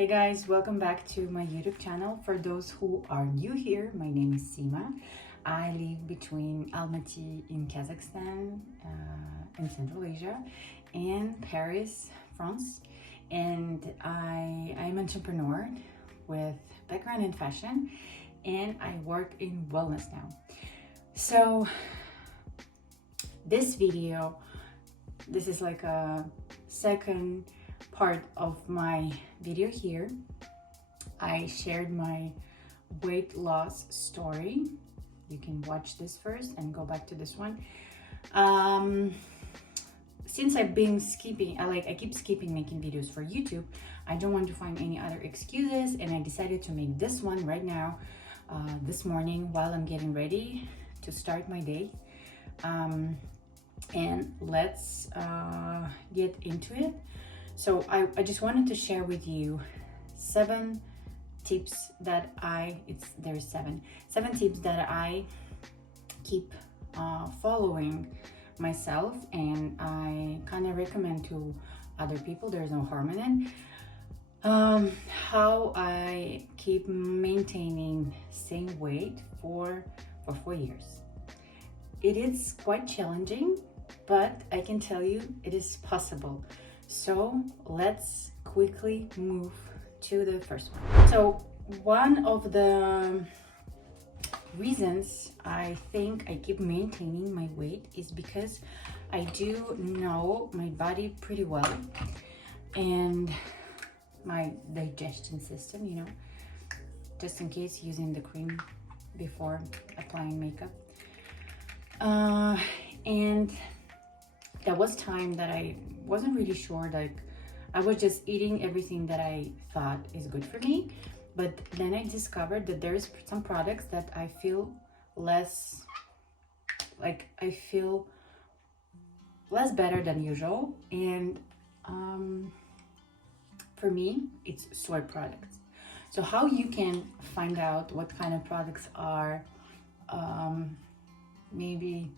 Hey guys, welcome back to my YouTube channel. For those who are new here, my name is Sima. I live between Almaty in Kazakhstan, in Central Asia, and Paris, France. And I'm an entrepreneur with background in fashion, and I work in wellness now. So this video, this is like a second part of my video here. I shared my weight loss story. You can watch this first and go back to this one. Since I've been skipping, I keep skipping making videos for YouTube, I don't want to find any other excuses, and I decided to make this one right now, this morning, while I'm getting ready to start my day. And let's get into it. So I just wanted to share with you 7 tips that there's seven tips that I keep following myself, and I kind of recommend to other people. There's no harm in it. How I keep maintaining same weight for 4 years. It is quite challenging, but I can tell you it is possible. So let's quickly move to the first one. So one of the reasons I think I keep maintaining my weight is because I do know my body pretty well and my digestion system, you know, just in case using the cream before applying makeup. And there was time that I wasn't really sure, like I was just eating everything that I thought is good for me, but then I discovered that there's some products that I feel less, like I feel less better than usual, and for me it's soy products. So how you can find out what kind of products are maybe,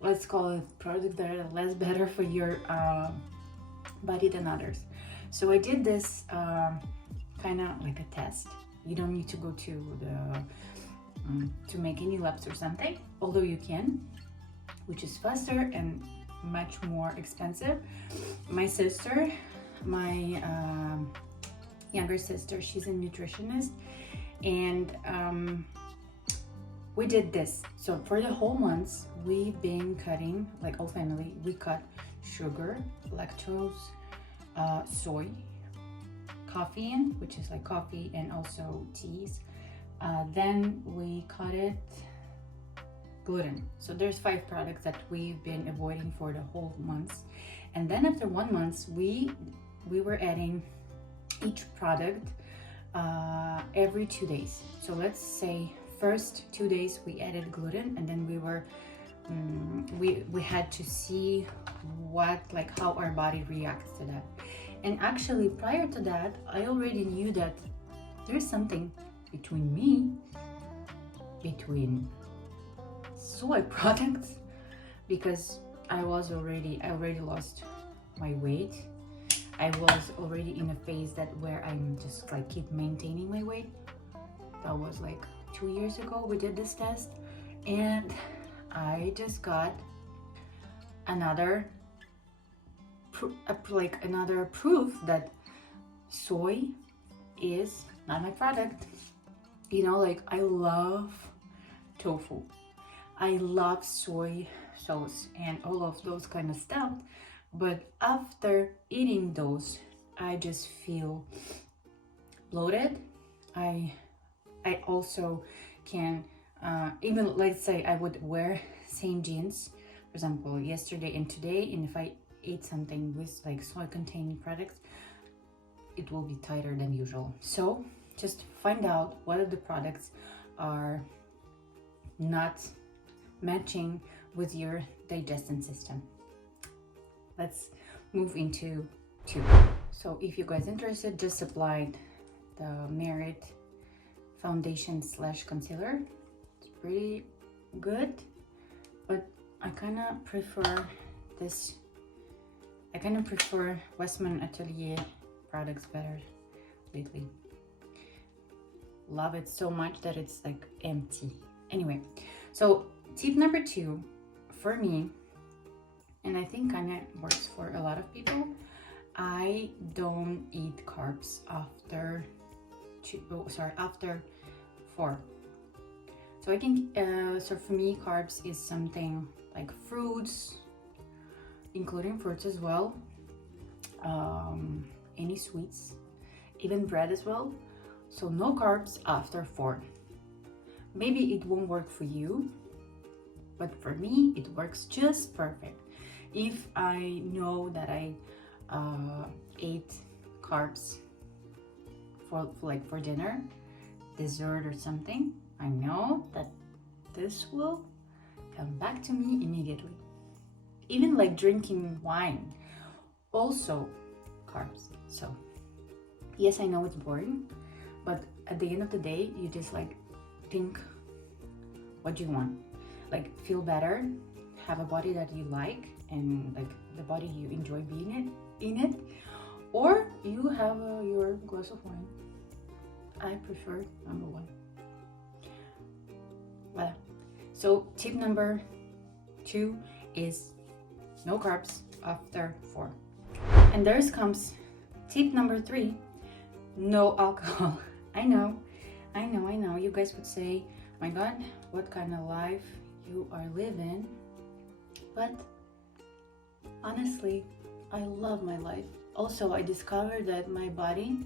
let's call it products that are less better for your body than others. So I did this kind of like a test. You don't need to go to the to make any labs or something, although you can, which is faster and much more expensive. My sister, my younger sister, she's a nutritionist, and we did this. So for the whole months, we've been cutting, like all family, we cut sugar, lactose, soy, caffeine, which is like coffee, and also teas. Then we cut it gluten. So there's 5 products that we've been avoiding for the whole months. And then after 1 month, we were adding each product every 2 days. So let's say first 2 days we added gluten, and then we were we had to see how our body reacts to that. And actually prior to that, I already knew that there's something between soy products, because I already lost my weight. I was already in a phase where I'm just like keep maintaining my weight. That was like 2 years ago we did this test, and I just got another proof that soy is not my product. You know, like I love tofu, I love soy sauce and all of those kind of stuff, but after eating those I just feel bloated. I also can even, let's say I would wear same jeans, for example, yesterday and today, and if I eat something with like soy containing products, it will be tighter than usual. So just find out what of the products are not matching with your digestion system. Let's move into 2. So if you guys interested, just applied the Merit foundation / concealer. It's pretty good, but I kind of prefer this. I kind of prefer Westman Atelier products better. lately. Love it so much that it's like empty. Anyway, so tip number 2 for me, and I think kind of works for a lot of people, I don't eat carbs after after 4. So I think so for me carbs is something like fruits, including fruits as well, any sweets, even bread as well. So no carbs after 4. Maybe it won't work for you, but for me it works just perfect. If I know that I ate carbs for dinner, dessert or something, I know that this will come back to me immediately. Even like drinking wine, also carbs. So yes, I know it's boring, but at the end of the day, you just like think what you want. Like feel better, have a body that you like, and like the body you enjoy being in it, or you have your glass of wine. I prefer number 1. Voilà. So tip number 2 is no carbs after 4. And there comes tip number 3, no alcohol. I know. You guys would say, my God, what kind of life you are living? But honestly, I love my life. Also, I discovered that my body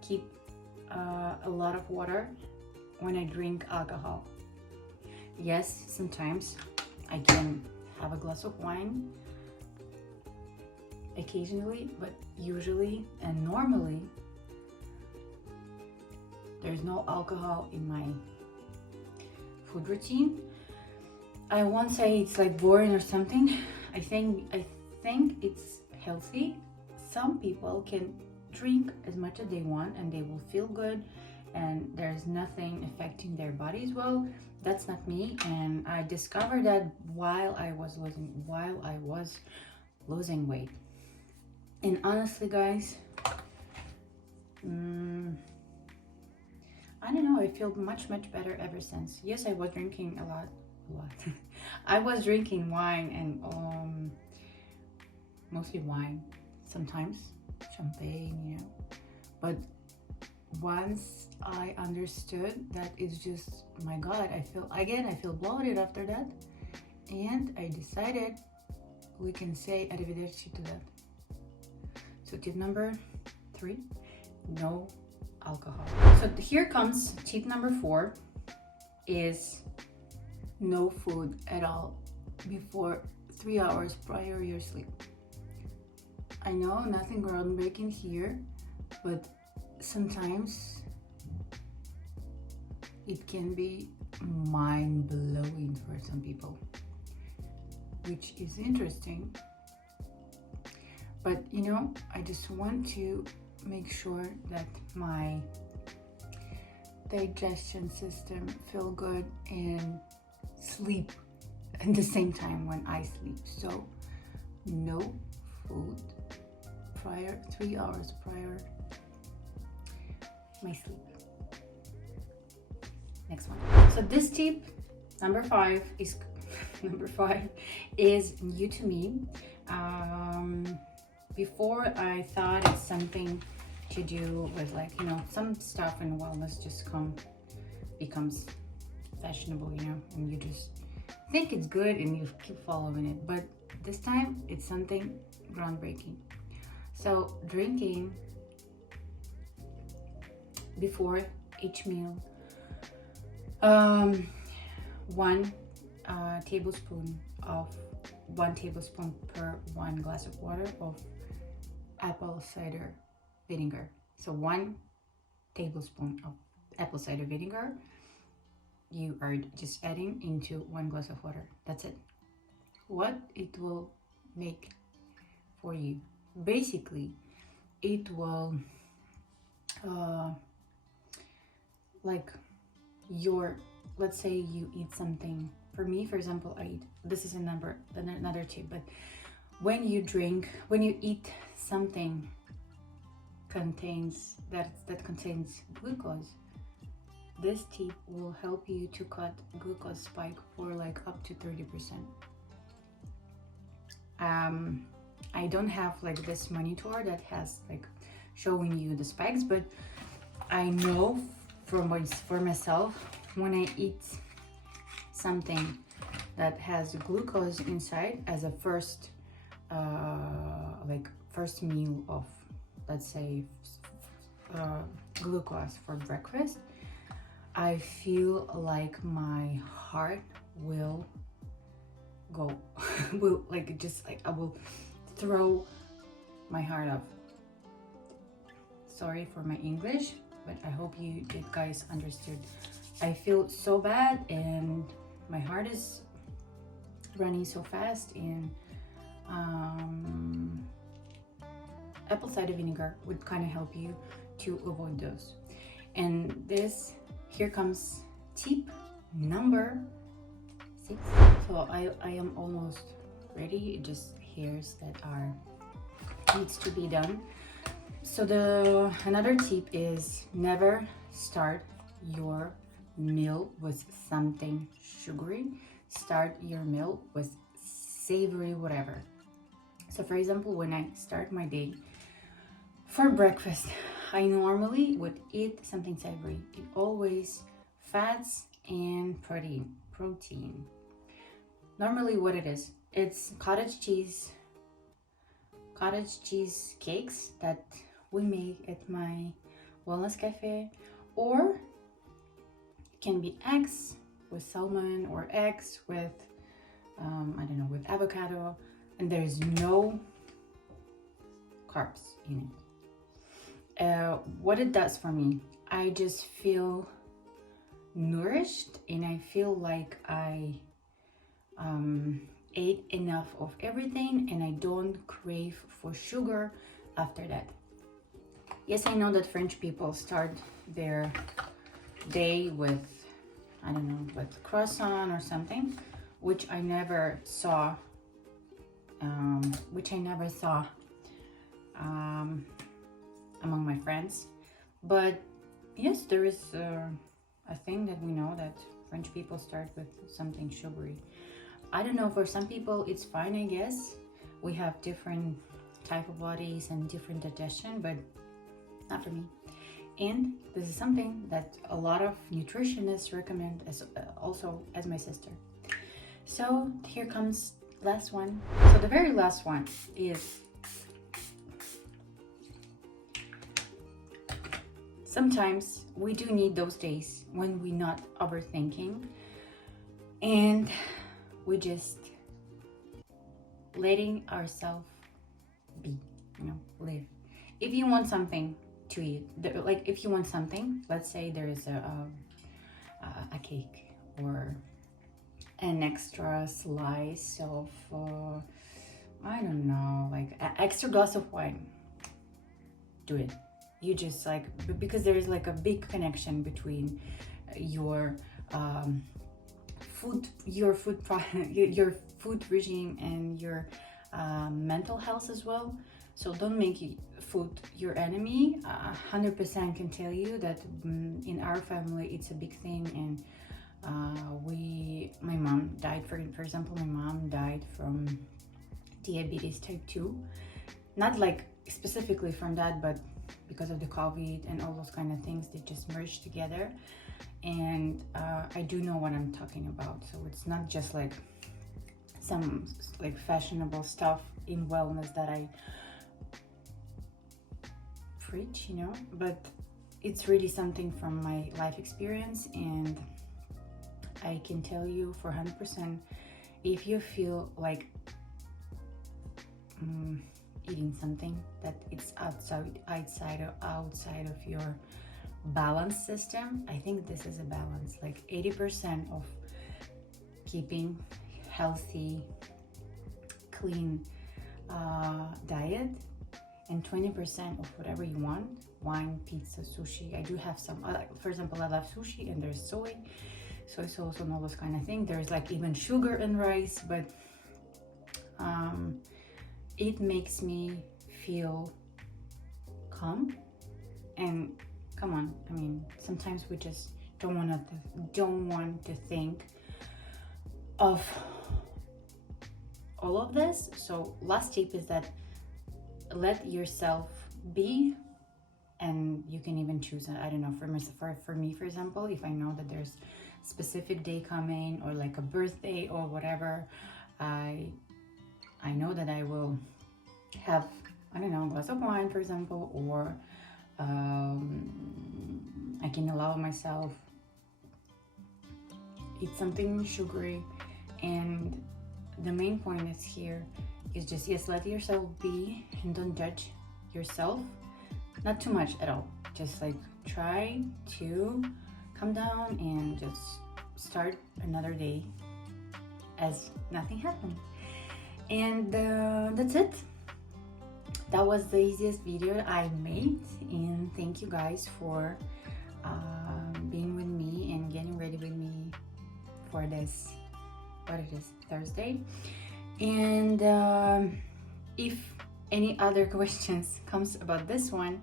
keep a lot of water when I drink alcohol. Yes, sometimes I can have a glass of wine occasionally, but usually and normally there's no alcohol in my food routine. I won't say it's like boring or something. I think it's healthy. Some people can drink as much as they want and they will feel good and there's nothing affecting their body as well. That's not me, and I discovered that while I was losing weight. And honestly, guys, I don't know, I feel much better ever since. Yes, I was drinking a lot. I was drinking wine and mostly wine, sometimes champagne, but once I understood that it's just, my God, I feel bloated after that, and I decided we can say arrivederci to that. So tip number 3, no alcohol. So here comes tip number 4, is no food at all before 3 hours prior to your sleep. I know nothing groundbreaking here, but sometimes it can be mind-blowing for some people, which is interesting. But I just want to make sure that my digestion system feel good and sleep at the same time when I sleep. So no food 3 hours prior my sleep. Next one. So this tip number 5 is new to me. Before I thought it's something to do with like some stuff in wellness just becomes fashionable, and you just think it's good and you keep following it. But this time it's something groundbreaking. So drinking before each meal 1 tablespoon per 1 glass of water of apple cider vinegar. So 1 tablespoon of apple cider vinegar you are just adding into 1 glass of water. That's it. What it will make for you, basically it will let's say you eat something. For me, for example, this is another tip, but when you eat something contains glucose. This tip will help you to cut glucose spike for like up to 30%. I don't have like this monitor that has like showing you the spikes, but I know for myself, when I eat something that has glucose inside as a first first meal of, let's say, glucose for breakfast, I feel like my heart will go will like just like I will throw my heart off. Sorry for my English, but I hope you guys understood. I feel so bad and my heart is running so fast, and apple cider vinegar would kind of help you to avoid those. And this, here comes tip number 6. So I am almost ready, just hairs that are needs to be done. So another tip is never start your meal with something sugary. Start your meal with savory whatever. So for example, when I start my day for breakfast, I normally would eat something savory. It always fats and protein. Normally what it is, it's cottage cheese cakes that we make at my wellness cafe, or it can be eggs with salmon or eggs with I don't know, with avocado, and there's no carbs in it. What it does for me, I just feel nourished and I feel like I ate enough of everything and I don't crave for sugar after that. Yes, I know that French people start their day with, I don't know, with croissant or something, which I never saw among my friends. But yes, there is a thing that we know that French people start with something sugary. I don't know, for some people it's fine, I guess. We have different type of bodies and different digestion, but not for me. And this is something that a lot of nutritionists recommend also as my sister. So here comes last one. So the very last one is, sometimes we do need those days when we're not overthinking and we just letting ourselves be, live. If you want something to eat, like if you want something, let's say there is a cake or an extra slice of I don't know, like an extra glass of wine, do it. You just like, because there is like a big connection between your food regime and your mental health as well. So don't make food your enemy. 100% can tell you that in our family it's a big thing, and my mom died, for example, my mom died from diabetes type 2. Not like specifically from that, but because of the COVID and all those kind of things, they just merged together. And I do know what I'm talking about. So it's not just like some like fashionable stuff in wellness that I preach, but it's really something from my life experience. And I can tell you for 100%, if you feel like eating something that it's outside of your balance system, I think this is a balance. Like 80% of keeping healthy, clean diet, and 20% of whatever you want: wine, pizza, sushi. I do have some, for example, I love sushi, and there's soy sauce and all those kind of things. There's like even sugar in rice, but it makes me feel calm. And come on, I mean, sometimes we just don't want to think of all of this. So last tip is that let yourself be, and you can even choose, I don't know, for me, for example, if I know that there's a specific day coming, or like a birthday or whatever, I know that I will have, I don't know, a glass of wine, for example, or I can allow myself eat something sugary. And the main point is here is just, yes, let yourself be and don't judge yourself, not too much at all. Just like try to come down and just start another day as nothing happened. And that's it. That was the easiest video I made, and thank you guys for being with me and getting ready with me for this, what it is, Thursday. And if any other questions comes about this one,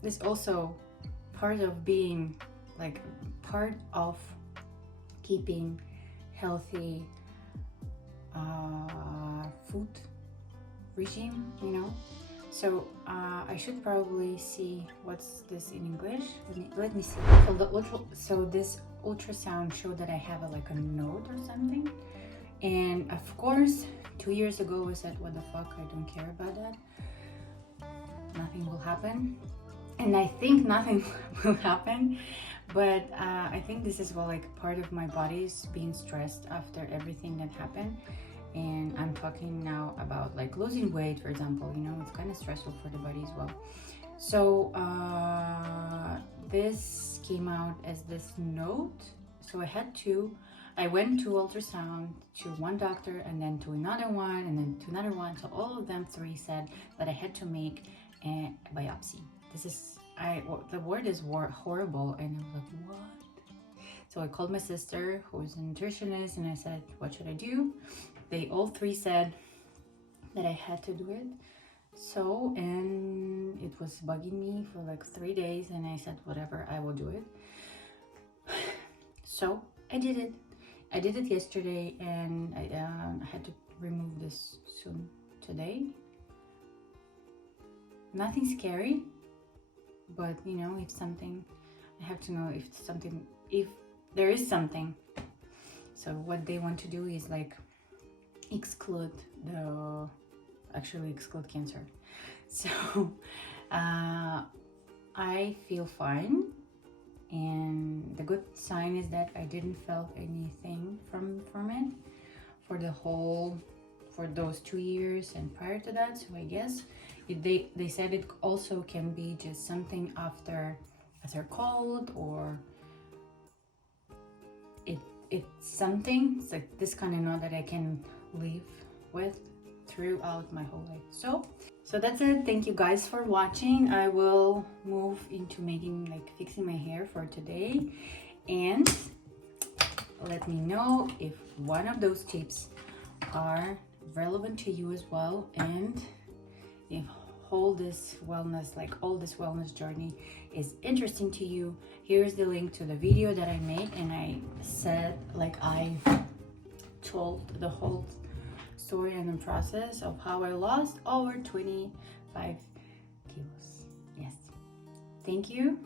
this also part of being, like, part of keeping healthy food regime, you know. So I should probably see what's this in English. Let me see. So this ultrasound showed that I have like a node or something, and of course 2 years ago I said, what the fuck, I don't care about that, nothing will happen. And I think nothing will happen, but I think this is, well, like, part of my body's being stressed after everything that happened. And I'm talking now about like losing weight, for example, you know, it's kind of stressful for the body as well. So this came out as this note. So I went to ultrasound, to one doctor, and then to another one, and then to another one. So all of them three said that I had to make a biopsy. The word is horrible, and I was like, what? So I called my sister, who's a nutritionist, and I said, what should I do? They all three said that I had to do it. So, and it was bugging me for like 3 days, and I said, whatever, I will do it. So I did it. I did it yesterday, and I had to remove this soon today. Nothing scary, but you know, if something, I have to know if there is something. So what they want to do is like exclude cancer. So I feel fine, and the good sign is that I didn't feel anything from it for those 2 years and prior to that. So I guess they said it also can be just something after a cold, or it's something. It's like this kind of note that I can live with throughout my whole life. So that's it. Thank you guys for watching. I will move into fixing my hair for today, and let me know if one of those tips are relevant to you as well, and if all this wellness journey is interesting to you. Here's the link to the video that I made, and I said, like, I told the whole story and the process of how I lost over 25 kilos. Yes, thank you